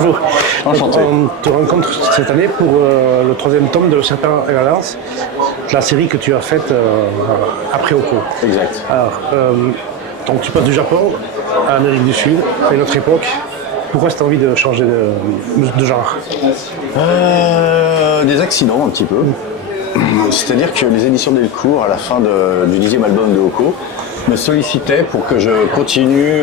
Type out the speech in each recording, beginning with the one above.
bonjour. Enchanté. On te rencontre cette année pour le troisième tome de Le Serpent et la Lance, la série que tu as faite après Oko. Exact. Alors, donc tu passes du Japon à l'Amérique du Sud, à une autre époque. Pourquoi tu as envie de changer de genre? Des accidents un petit peu. C'est-à-dire que les éditions Delcourt, à la fin du 10e album de Oko, me sollicitaient pour que je continue,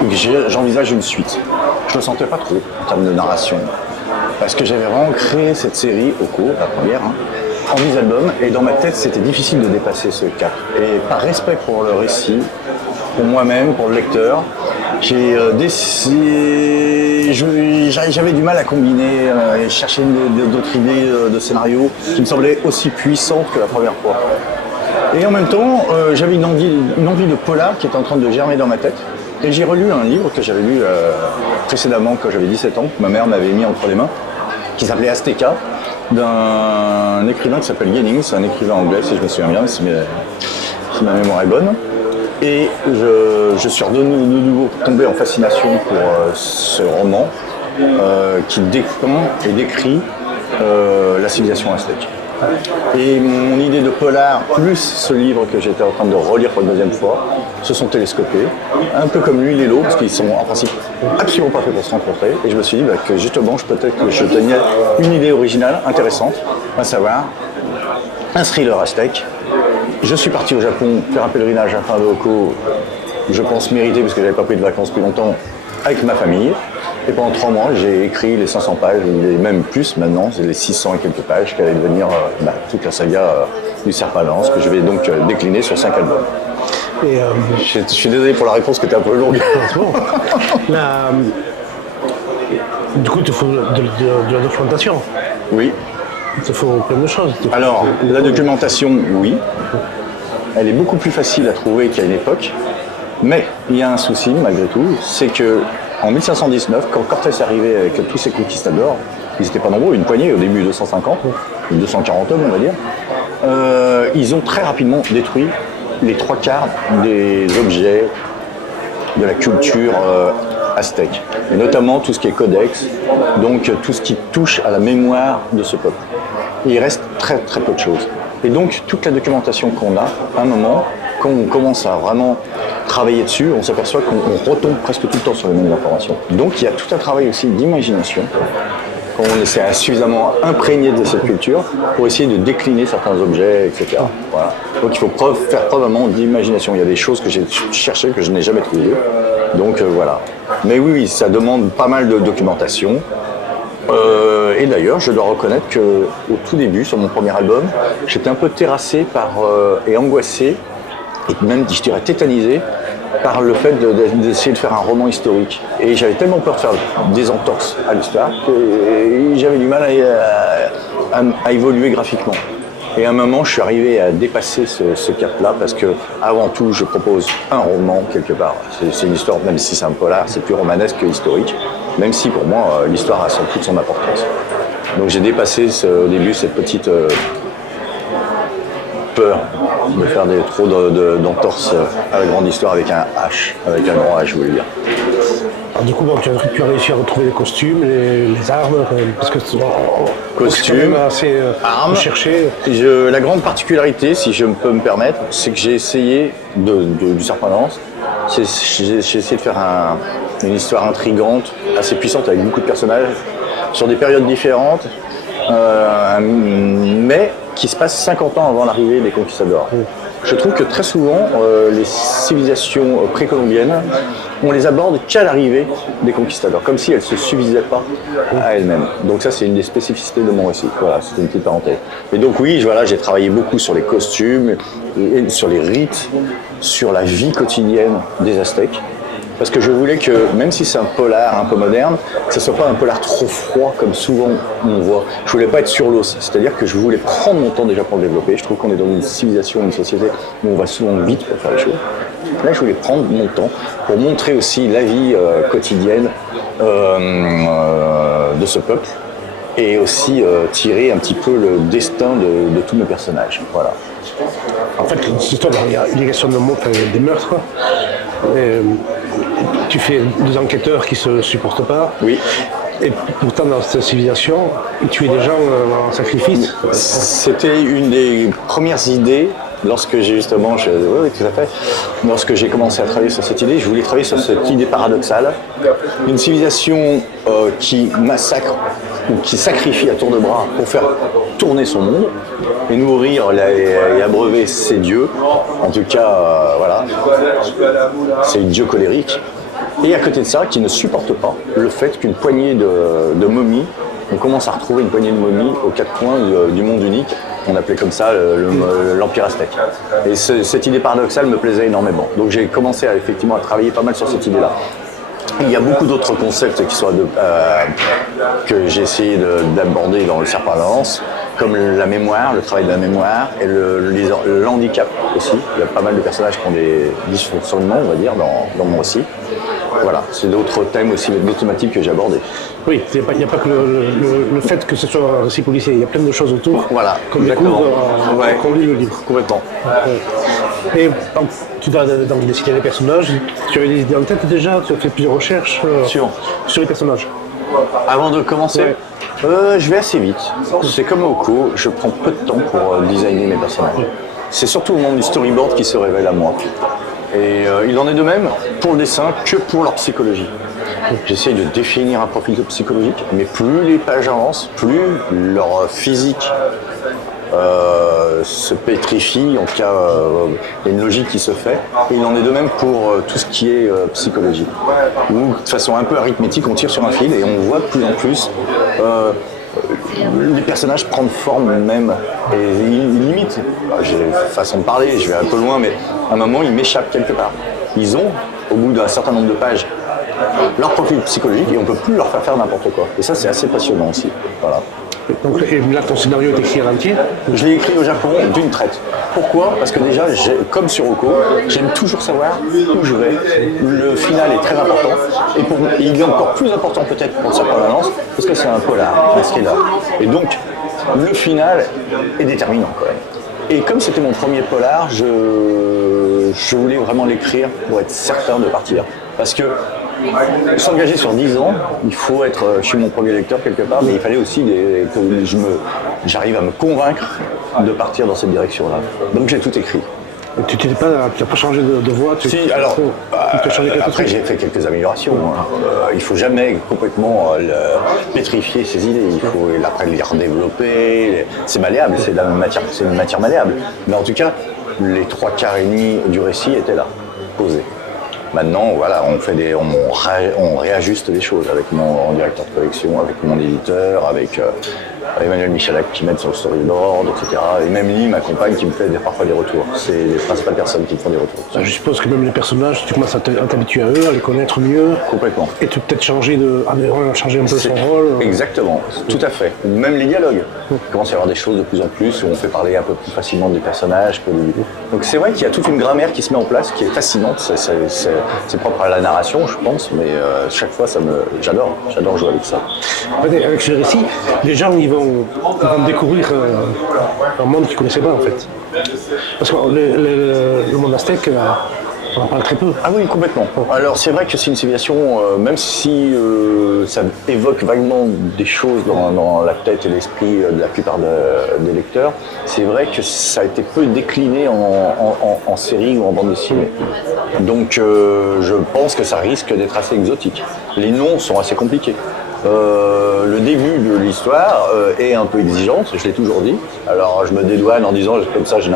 que j'envisage une suite. Je ne le sentais pas trop en termes de narration, parce que j'avais vraiment créé cette série, Oko, la première, en 10 albums, et dans ma tête c'était difficile de dépasser ce cap. Et par respect pour le récit, pour moi-même, pour le lecteur, j'ai décidé, j'avais du mal à combiner et chercher d'autres idées de scénario qui me semblaient aussi puissantes que la première fois. Et en même temps, j'avais une envie de polar qui était en train de germer dans ma tête. Et j'ai relu un livre que j'avais lu précédemment quand j'avais 17 ans, que ma mère m'avait mis entre les mains, qui s'appelait Azteca, d'un écrivain qui s'appelle Jennings, un écrivain anglais si je me souviens bien, si ma mémoire est bonne. Et je suis de nouveau tombé en fascination pour ce roman qui dépeint et décrit la civilisation aztèque. Et mon idée de polar, plus ce livre que j'étais en train de relire pour la deuxième fois, se sont télescopés, un peu comme l'huile et l'eau, parce qu'ils sont en principe absolument pas faits pour se rencontrer. Et je me suis dit que justement, peut-être que je tenais une idée originale, intéressante, à savoir un thriller aztèque. Je suis parti au Japon faire un pèlerinage à fin de Oko, je pense mérité parce que j'avais pas pris de vacances depuis longtemps, avec ma famille. Et pendant 3 mois, j'ai écrit les 500 pages, et même plus maintenant, c'est les 600 et quelques pages qui allaient devenir toute la saga du Serpent et la Lance, que je vais donc décliner sur 5 albums. Et je suis désolé pour la réponse qui était un peu longue. Bon. Du coup, il te faut de la documentation. Oui. Il te faut plein de choses. Alors, la documentation, oui. Elle est beaucoup plus facile à trouver qu'à une époque. Mais il y a un souci, malgré tout, c'est que en 1519, quand Cortés est arrivé avec tous ses conquistadors, ils n'étaient pas nombreux, une poignée, au début 250, 240 hommes on va dire, ils ont très rapidement détruit les 3/4 des objets de la culture aztèque, et notamment tout ce qui est codex, donc tout ce qui touche à la mémoire de ce peuple. Et il reste très très peu de choses. Et donc toute la documentation qu'on a, à un moment, quand on commence à vraiment travailler dessus, on s'aperçoit qu'on retombe presque tout le temps sur les mêmes informations. Donc il y a tout un travail aussi d'imagination, quand on essaie à suffisamment imprégner de cette culture pour essayer de décliner certains objets, etc. Voilà. Donc il faut faire preuve vraiment d'imagination. Il y a des choses que j'ai cherchées que je n'ai jamais trouvées. Donc voilà. Mais oui, ça demande pas mal de documentation. Et d'ailleurs, je dois reconnaître qu'au tout début, sur mon premier album, j'étais un peu terrassé et angoissé, et même, je dirais, tétanisé par le fait d'essayer de faire un roman historique. Et j'avais tellement peur de faire des entorses à l'histoire que j'avais du mal à évoluer graphiquement. Et à un moment, je suis arrivé à dépasser ce cap-là parce que, avant tout, je propose un roman quelque part. C'est une histoire, même si c'est un polar, c'est plus romanesque que historique, même si pour moi, l'histoire a toute son importance. Donc j'ai dépassé au début cette petite peur de faire trop d'entorses à la grande histoire avec un H, avec un grand H, je voulais dire. Alors du coup, bon, tu as réussi à retrouver les costumes, les armes, parce que c'est costumes, assez armes. Recherché. La grande particularité, si je peux me permettre, c'est que j'ai essayé du Serpent et la Lance, j'ai essayé de faire une histoire intrigante, assez puissante, avec beaucoup de personnages, sur des périodes différentes, mais qui se passe 50 ans avant l'arrivée des conquistadors. Je trouve que très souvent, les civilisations précolombiennes, on les aborde qu'à l'arrivée des conquistadors, comme si elles ne se suffisaient pas à elles-mêmes. Donc ça, c'est une des spécificités de mon récit. Voilà, c'est une petite parenthèse. Et donc oui, j'ai travaillé beaucoup sur les costumes, sur les rites, sur la vie quotidienne des Aztèques. Parce que je voulais que, même si c'est un polar un peu moderne, que ce ne soit pas un polar trop froid comme souvent on voit. Je voulais pas être sur l'os, c'est-à-dire que je voulais prendre mon temps déjà pour le développer. Je trouve qu'on est dans une civilisation, une société où on va souvent vite pour faire les choses. Là, je voulais prendre mon temps pour montrer aussi la vie quotidienne de ce peuple et aussi tirer un petit peu le destin de tous mes personnages. Voilà. En fait, cette histoire, il y a une question de mots, des meurtres. tu fais des enquêteurs qui se supportent pas. Oui. Et pourtant, dans cette civilisation, tuer des gens en sacrifice. C'était une des premières idées lorsque j'ai justement, oui, tout à fait, lorsque j'ai commencé à travailler sur cette idée, je voulais travailler sur cette idée paradoxale, une civilisation qui massacre ou qui sacrifie à tour de bras pour faire tourner son monde et nourrir et abreuver ses dieux. En tout cas, voilà, c'est le dieu colérique. Et à côté de ça, qui ne supporte pas le fait qu'une poignée de momies, on commence à retrouver une poignée de momies aux quatre coins du monde unique. On appelait comme ça l'Empire aztèque. Et cette idée paradoxale me plaisait énormément. Donc j'ai commencé effectivement à travailler pas mal sur cette idée-là. Il y a beaucoup d'autres concepts que j'ai essayé d'aborder dans le Serpent à la lance, comme la mémoire, le travail de la mémoire et le handicap aussi. Il y a pas mal de personnages qui ont des dysfonctionnements, on va dire, dans mon récit. Voilà, c'est d'autres thèmes aussi, d'autres thématiques que j'ai abordées. Oui, il n'y a pas que le fait que ce soit un récit policier, il y a plein de choses autour qu'on découvre quand on lit le livre. Complètement. Et donc, tu dois donc dessiner les personnages, tu avais des idées en tête déjà, tu as fait plusieurs recherches sur les personnages. Avant de commencer, je vais assez vite. C'est comme Oko, je prends peu de temps pour designer mes personnages. C'est surtout au moment du storyboard qui se révèle à moi. Et il en est de même pour le dessin que pour leur psychologie. J'essaye de définir un profil psychologique, mais plus les pages avancent, plus leur physique se pétrifie, en tout cas il y a une logique qui se fait. Et il en est de même pour tout ce qui est psychologie. Où de façon un peu arithmétique, on tire sur un fil et on voit de plus en plus les personnages prendre forme même. Et limite, j'ai une façon de parler, je vais un peu loin, mais à un moment ils m'échappent quelque part. Ils ont, au bout d'un certain nombre de pages, leur profil psychologique et on ne peut plus leur faire n'importe quoi. Et ça c'est assez passionnant aussi. Voilà. Donc, et là, ton scénario est écrit à l'entier? Je l'ai écrit au Japon d'une traite. Pourquoi? Parce que déjà, comme sur Oko, j'aime toujours savoir où je vais. Le final est très important. Et il est encore plus important peut-être pour le Serpent à la lance, parce que c'est un polar, un thriller. Et donc, le final est déterminant quand même. Et comme c'était mon premier polar, je voulais vraiment l'écrire pour être certain de partir. Parce que s'engager sur 10 ans, il faut être, je suis mon premier lecteur quelque part, mais il fallait aussi que j'arrive à me convaincre de partir dans cette direction-là. Donc j'ai tout écrit. Tu n'as pas changé de voix? Si, alors, après j'ai fait quelques améliorations. Il ne faut jamais complètement pétrifier ses idées, il faut après les redévelopper. C'est malléable, c'est une matière malléable. Mais en tout cas, les 3/4 du récit étaient là, posés. Maintenant, voilà, on réajuste les choses avec mon directeur de collection, avec mon éditeur, avec Emmanuel Michalak qui m'aide sur le storyboard, etc. Et même Lee, ma compagne, qui me fait parfois des retours. C'est les principales personnes qui me font des retours. Je suppose que même les personnages, tu commences à t'habituer à eux, à les connaître mieux. Complètement. Et tu peut-être changer un peu son rôle. Exactement, tout à fait. Même les dialogues. Il commence à y avoir des choses de plus en plus où on fait parler un peu plus facilement des personnages. Donc c'est vrai qu'il y a toute une grammaire qui se met en place, qui est fascinante. C'est propre à la narration, je pense, mais chaque fois, j'adore jouer avec ça. Avec ce récit, les gens ils vont découvrir un monde qu'ils ne connaissaient pas en fait. Parce que le monde aztèque, on en parle très peu. Ah oui, complètement. Alors c'est vrai que c'est une civilisation, même si ça évoque vaguement des choses dans la tête et l'esprit de la plupart des lecteurs, c'est vrai que ça a été peu décliné en série ou en bande dessinée. Donc je pense que ça risque d'être assez exotique. Les noms sont assez compliqués. Le début de l'histoire est un peu exigeante, je l'ai toujours dit. Alors je me dédouane en disant comme ça je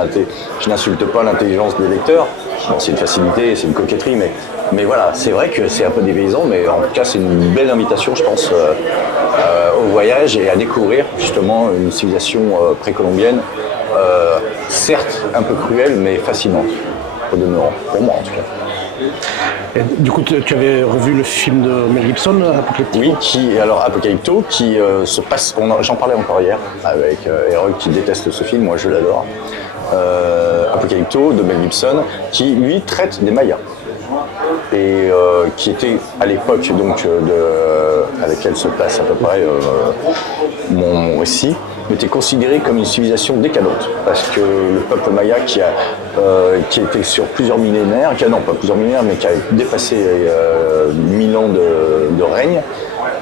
n'insulte pas l'intelligence des lecteurs. Bon, c'est une facilité, c'est une coquetterie, mais voilà, c'est vrai que c'est un peu dépaysant, mais en tout cas c'est une belle invitation, je pense, au voyage et à découvrir justement une civilisation précolombienne, certes un peu cruelle, mais fascinante, au demeurant, pour moi en tout cas. Et du coup, tu avais revu le film de Mel Gibson, Apocalypto? Oui, alors Apocalypto, qui se passe, j'en parlais encore hier avec Erol qui déteste ce film, moi je l'adore. Apocalypto de Mel Gibson, qui lui traite des Mayas et qui était à l'époque donc avec elle se passe à peu près mon récit. était considérée comme une civilisation décadente, parce que le peuple maya qui était sur plusieurs millénaires, non pas plusieurs millénaires, mais qui a dépassé 1000 ans de règne,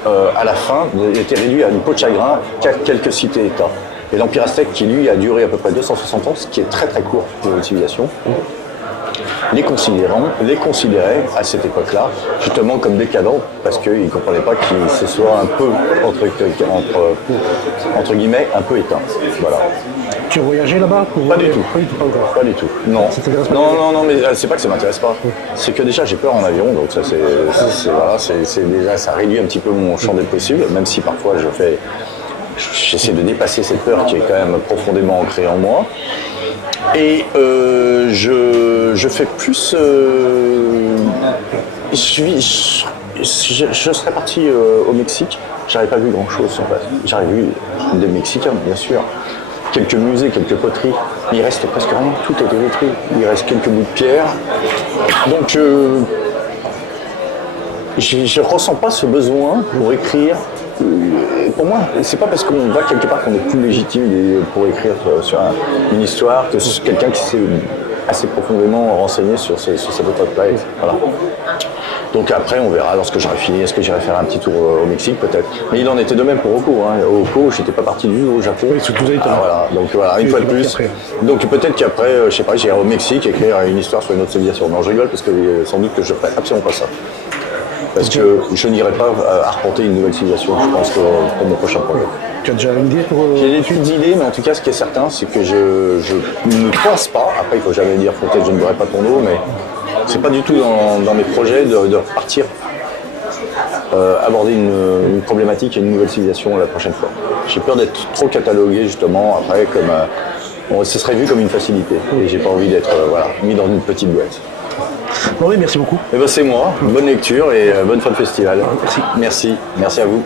à la fin était réduit à une peau de chagrin qu'à quelques cités-États. Et l'Empire aztèque, qui lui a duré à peu près 260 ans, ce qui est très très court pour une civilisation, les considérait à cette époque-là justement comme décadents parce qu'ils ne comprenaient pas qu'ils se soient un peu, entre guillemets, un peu éteints. Voilà. Tu as voyagé là-bas Pas du tout. Pas du tout, pas encore. Pas du tout. Non. Ça t'intéresse pas? Non, mais c'est pas que ça m'intéresse pas. C'est que déjà j'ai peur en avion, donc ça c'est déjà ça réduit un petit peu mon champ des possibles, même si parfois j'essaie de dépasser cette peur qui est quand même profondément ancrée en moi. Et je fais plus. Je serais parti au Mexique. J'avais pas vu grand chose en fait. J'avais vu des Mexicains, bien sûr. Quelques musées, quelques poteries. Il reste presque rien. Tout a été détruit. Il reste quelques bouts de pierre. Donc je ressens pas ce besoin pour écrire. Pour moi, c'est pas parce qu'on va quelque part qu'on est plus légitime pour écrire sur une histoire que quelqu'un qui s'est assez profondément renseigné sur cette époque-là. Voilà. Donc après, on verra lorsque j'aurai fini. Est-ce que j'irai faire un petit tour au Mexique peut-être? Mais il en était de même pour Oko. Au Oko, j'étais pas parti du tout au Japon. Oui, tout est voilà. Donc voilà, une fois de plus. Donc peut-être qu'après, je sais pas, j'irai au Mexique écrire une histoire sur une autre civilisation. Non, je rigole parce que sans doute que je ferai absolument pas ça. Parce que je n'irai pas arpenter une nouvelle civilisation, je pense, pour mon prochain projet. Tu as déjà une idée pour... J'ai des petites idées, mais en tout cas, ce qui est certain, c'est que je ne pense pas, après il ne faut jamais dire peut-être je ne boirai pas ton eau, mais c'est pas du tout dans mes projets de repartir aborder une problématique et une nouvelle civilisation la prochaine fois. J'ai peur d'être trop catalogué justement après comme... ce serait vu comme une facilité, et j'ai pas envie d'être mis dans une petite boîte. Bon, oui, merci beaucoup. Eh ben, c'est moi, bonne lecture et bonne fin de festival. Merci à vous.